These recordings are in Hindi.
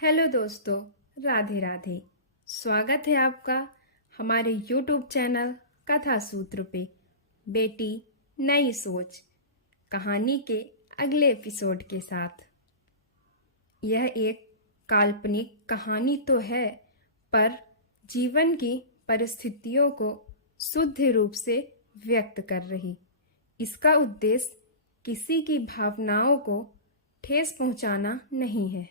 हेलो दोस्तों, राधे राधे। स्वागत है आपका हमारे YouTube चैनल कथा सूत्र पे। बेटी नई सोच कहानी के अगले एपिसोड के साथ। यह एक काल्पनिक कहानी तो है, पर जीवन की परिस्थितियों को शुद्ध रूप से व्यक्त कर रही। इसका उद्देश्य किसी की भावनाओं को ठेस पहुंचाना नहीं है।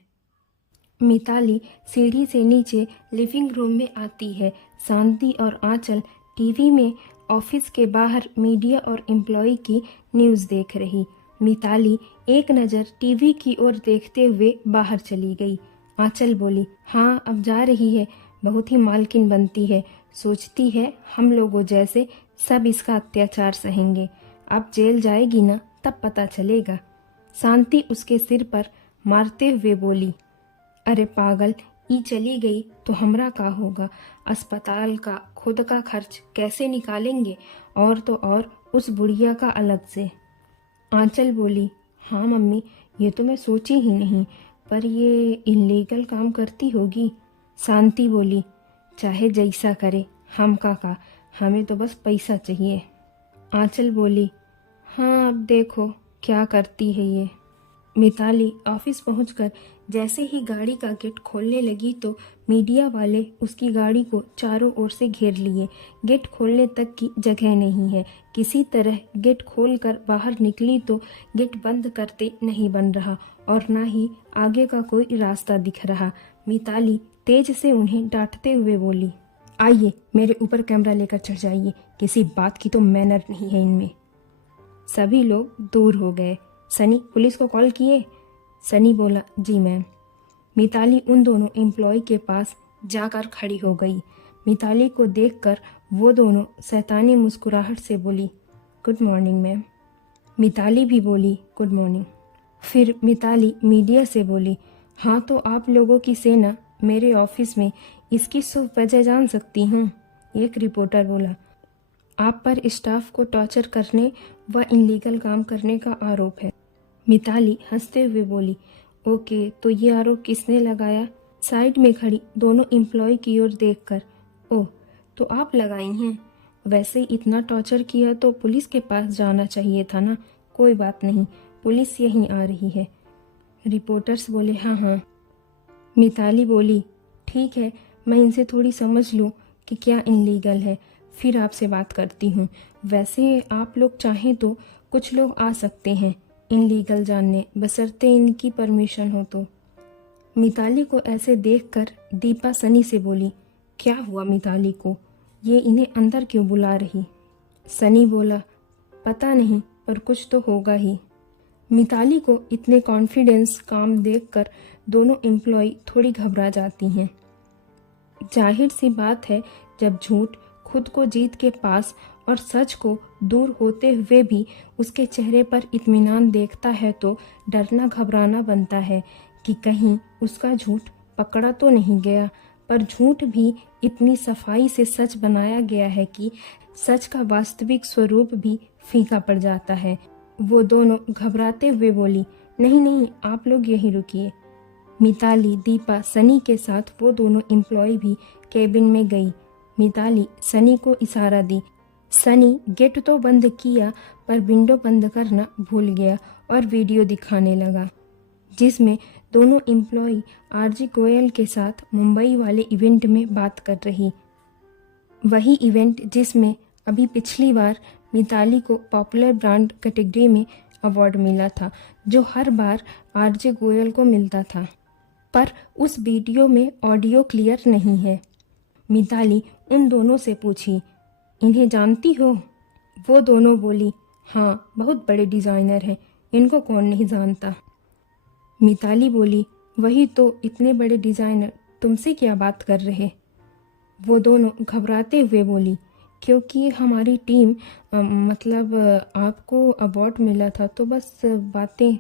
मिताली सीढ़ी से नीचे लिविंग रूम में आती है। शांति और आंचल टीवी में ऑफिस के बाहर मीडिया और एम्प्लॉय की न्यूज़ देख रही। मिताली एक नज़र टीवी की ओर देखते हुए बाहर चली गई। आंचल बोली, हाँ अब जा रही है, बहुत ही मालकिन बनती है, सोचती है हम लोगों जैसे सब इसका अत्याचार सहेंगे, अब जेल जाएगी ना तब पता चलेगा। शांति उसके सिर पर मारते हुए बोली, अरे पागल, ई चली गई तो हमरा का होगा, अस्पताल का खुद का खर्च कैसे निकालेंगे, और तो और उस बुढ़िया का अलग से। आंचल बोली, हाँ मम्मी, ये तो मैं सोची ही नहीं, पर ये इलीगल काम करती होगी। शांति बोली, चाहे जैसा करे, हम का हमें तो बस पैसा चाहिए। आंचल बोली, हाँ अब देखो क्या करती है ये। मिताली ऑफिस पहुंचकर जैसे ही गाड़ी का गेट खोलने लगी तो मीडिया वाले उसकी गाड़ी को चारों ओर से घेर लिए। गेट खोलने तक की जगह नहीं है। किसी तरह गेट खोलकर बाहर निकली तो गेट बंद करते नहीं बन रहा और ना ही आगे का कोई रास्ता दिख रहा। मिताली तेज से उन्हें डांटते हुए बोली, आइए मेरे ऊपर कैमरा लेकर चढ़ जाइए, किसी बात की तो मैनर नहीं है इनमें। सभी लोग दूर हो गए। सनी, पुलिस को कॉल किए? सनी बोला, जी मैम। मिताली उन दोनों एम्प्लॉय के पास जाकर खड़ी हो गई। मिताली को देखकर वो दोनों शैतानी मुस्कुराहट से बोली, गुड मॉर्निंग मैम। मिताली भी बोली, गुड मॉर्निंग। फिर मिताली मीडिया से बोली, हाँ तो आप लोगों की सेना मेरे ऑफिस में इसकी शुभ वजह जान सकती हूँ। एक रिपोर्टर बोला, आप पर स्टाफ को टॉर्चर करने व इनलीगल काम करने का आरोप है। मिताली हंसते हुए बोली, ओके, तो ये आरोप किसने लगाया? साइड में खड़ी दोनों एम्प्लॉय की ओर देखकर, ओह तो आप लगाई हैं? वैसे इतना टॉर्चर किया तो पुलिस के पास जाना चाहिए था ना। कोई बात नहीं, पुलिस यहीं आ रही है। रिपोर्टर्स बोले, हाँ हाँ। मिताली बोली, ठीक है, मैं इनसे थोड़ी समझ लूँ कि क्या इनलीगल है, फिर आपसे बात करती हूँ। वैसे आप लोग चाहें तो कुछ लोग आ सकते हैं इनलीगल जानने, बशर्ते इनकी परमिशन हो तो। मिताली को ऐसे देखकर दीपा सनी से बोली, क्या हुआ मिताली को, ये इन्हें अंदर क्यों बुला रही? सनी बोला, पता नहीं, पर कुछ तो होगा ही। मिताली को इतने कॉन्फिडेंस काम देखकर दोनों एम्प्लॉय थोड़ी घबरा जाती हैं। जाहिर सी बात है, जब झूठ खुद को जीत के पास और सच को दूर होते हुए भी उसके चेहरे पर इत्मीनान देखता है तो डरना घबराना बनता है कि कहीं उसका झूठ पकड़ा तो नहीं गया। पर झूठ भी इतनी सफाई से सच बनाया गया है कि सच का वास्तविक स्वरूप भी फीका पड़ जाता है। वो दोनों घबराते हुए बोली, नहीं नहीं, आप लोग यहीं रुकिए। मिताली, दीपा, सनी के साथ वो दोनों एम्प्लॉय भी केबिन में गई। मिताली सनी को इशारा दी। सनी गेट तो बंद किया पर विंडो बंद करना भूल गया और वीडियो दिखाने लगा, जिसमें दोनों एम्प्लॉय आरजी गोयल के साथ मुंबई वाले इवेंट में बात कर रही। वही इवेंट जिसमें अभी पिछली बार मिताली को पॉपुलर ब्रांड कैटेगरी में अवार्ड मिला था, जो हर बार आरजे गोयल को मिलता था। पर उस वीडियो में ऑडियो क्लियर नहीं है। मिताली उन दोनों से पूछी, इन्हें जानती हो? वो दोनों बोली, हाँ बहुत बड़े डिज़ाइनर हैं, इनको कौन नहीं जानता। मिताली बोली, वही तो, इतने बड़े डिज़ाइनर तुमसे क्या बात कर रहे? वो दोनों घबराते हुए बोली, क्योंकि हमारी टीम मतलब आपको अवार्ड मिला था तो बस बातें।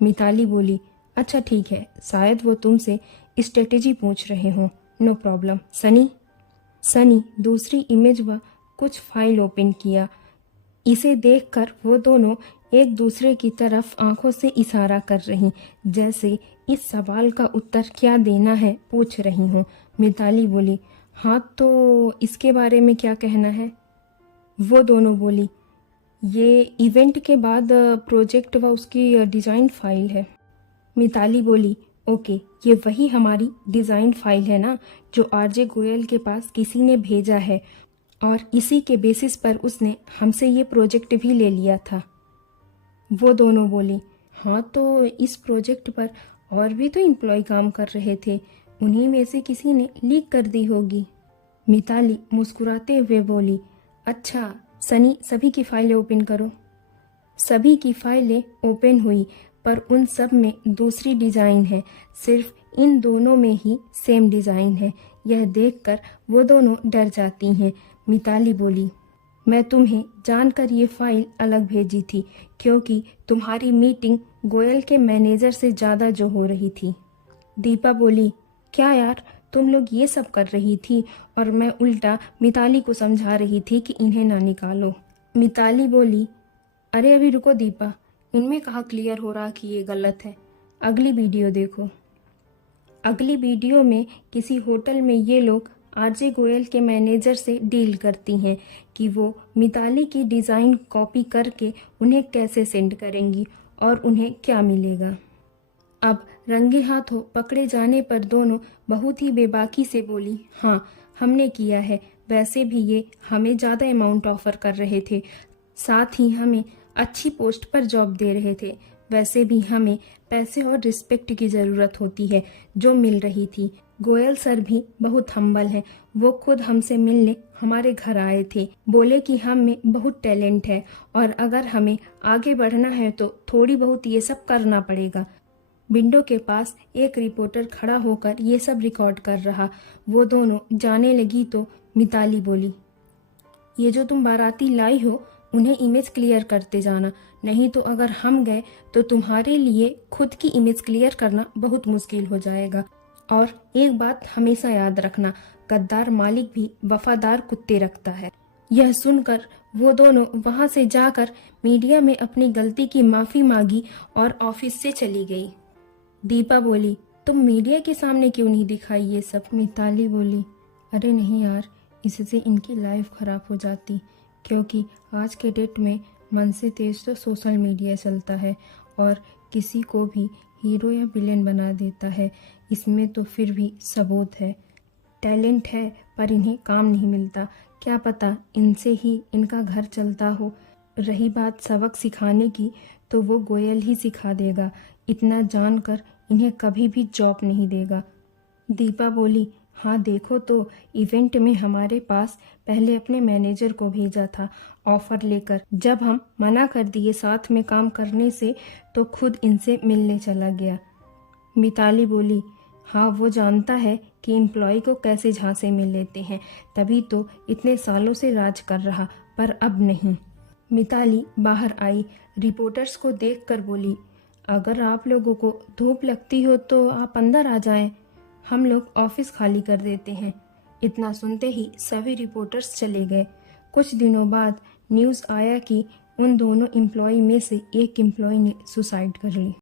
मिताली बोली, अच्छा ठीक है, शायद वो तुमसे स्ट्रेटेजी पूछ रहे हो, नो प्रॉब्लम। सनी दूसरी इमेज व कुछ फाइल ओपन किया। इसे देखकर वो दोनों एक दूसरे की तरफ आंखों से इशारा कर रही, जैसे इस सवाल का उत्तर क्या देना है पूछ रही हूँ। मिताली बोली, हाँ तो इसके बारे में क्या कहना है? वो दोनों बोली, ये इवेंट के बाद प्रोजेक्ट व उसकी डिज़ाइन फाइल है। मिताली बोली, ओके, ये वही हमारी डिज़ाइन फाइल है ना जो आरजे गोयल के पास किसी ने भेजा है और इसी के बेसिस पर उसने हमसे ये प्रोजेक्ट भी ले लिया था। वो दोनों बोली, हाँ तो इस प्रोजेक्ट पर और भी तो एम्प्लॉय काम कर रहे थे, उन्हीं में से किसी ने लीक कर दी होगी। मिताली मुस्कुराते हुए बोली, अच्छा सनी, सभी की फाइलें ओपन करो। सभी की फाइलें ओपन हुई, पर उन सब में दूसरी डिज़ाइन है, सिर्फ इन दोनों में ही सेम डिज़ाइन है। यह देखकर वो दोनों डर जाती हैं। मिताली बोली, मैं तुम्हें जानकर ये फाइल अलग भेजी थी क्योंकि तुम्हारी मीटिंग गोयल के मैनेजर से ज़्यादा जो हो रही थी। दीपा बोली, क्या यार, तुम लोग ये सब कर रही थी और मैं उल्टा मिताली को समझा रही थी कि इन्हें ना निकालो। मिताली बोली, अरे अभी रुको दीपा, इनमें कहाँ क्लियर हो रहा कि ये गलत है, अगली वीडियो देखो। अगली वीडियो में किसी होटल में ये लोग आरजे गोयल के मैनेजर से डील करती हैं कि वो मिताली की डिज़ाइन कॉपी करके उन्हें कैसे सेंड करेंगी और उन्हें क्या मिलेगा। अब रंगे हाथों पकड़े जाने पर दोनों बहुत ही बेबाकी से बोली, हाँ हमने किया है, वैसे भी ये हमें ज़्यादा अमाउंट ऑफर कर रहे थे, साथ ही हमें अच्छी पोस्ट पर जॉब दे रहे थे, वैसे भी हमें पैसे और रिस्पेक्ट की ज़रूरत होती है जो मिल रही थी। गोयल सर भी बहुत हम्बल हैं, वो खुद हमसे मिलने हमारे घर आए थे, बोले कि हम में बहुत टैलेंट है और अगर हमें आगे बढ़ना है तो थोड़ी बहुत ये सब करना पड़ेगा। विंडो के पास एक रिपोर्टर खड़ा होकर ये सब रिकॉर्ड कर रहा। वो दोनों जाने लगी तो मिताली बोली, ये जो तुम बाराती लाई हो उन्हें इमेज क्लियर करते जाना, नहीं तो अगर हम गए तो तुम्हारे लिए खुद की इमेज क्लियर करना बहुत मुश्किल हो जाएगा। और एक बात हमेशा याद रखना, गद्दार मालिक भी वफादार कुत्ते रखता है। यह सुनकर वो दोनों वहां से जाकर मीडिया में अपनी गलती की माफ़ी मांगी और ऑफिस से चली गई। दीपा बोली, तुम मीडिया के सामने क्यों नहीं दिखाई ये सब? मिताली बोली, अरे नहीं यार, इससे इनकी लाइफ ख़राब हो जाती, क्योंकि आज के डेट में मन से तेज तो सोशल मीडिया चलता है और किसी को भी हीरो या विलेन बना देता है। इसमें तो फिर भी सबूत है, टैलेंट है, पर इन्हें काम नहीं मिलता, क्या पता इनसे ही इनका घर चलता हो। रही बात सबक सिखाने की, तो वो गोयल ही सिखा देगा, इतना जानकर इन्हें कभी भी जॉब नहीं देगा। दीपा बोली, हाँ देखो तो, इवेंट में हमारे पास पहले अपने मैनेजर को भेजा था ऑफर लेकर, जब हम मना कर दिए साथ में काम करने से तो खुद इनसे मिलने चला गया। मिताली बोली, हाँ वो जानता है कि एम्प्लॉय को कैसे झांसे में लेते हैं, तभी तो इतने सालों से राज कर रहा, पर अब नहीं। मिताली बाहर आई, रिपोर्टर्स को देखकर बोली, अगर आप लोगों को धूप लगती हो तो आप अंदर आ जाएं, हम लोग ऑफिस खाली कर देते हैं। इतना सुनते ही सभी रिपोर्टर्स चले गए। कुछ दिनों बाद न्यूज़ आया कि उन दोनों एम्प्लॉय में से एक एम्प्लॉय ने सुसाइड कर ली।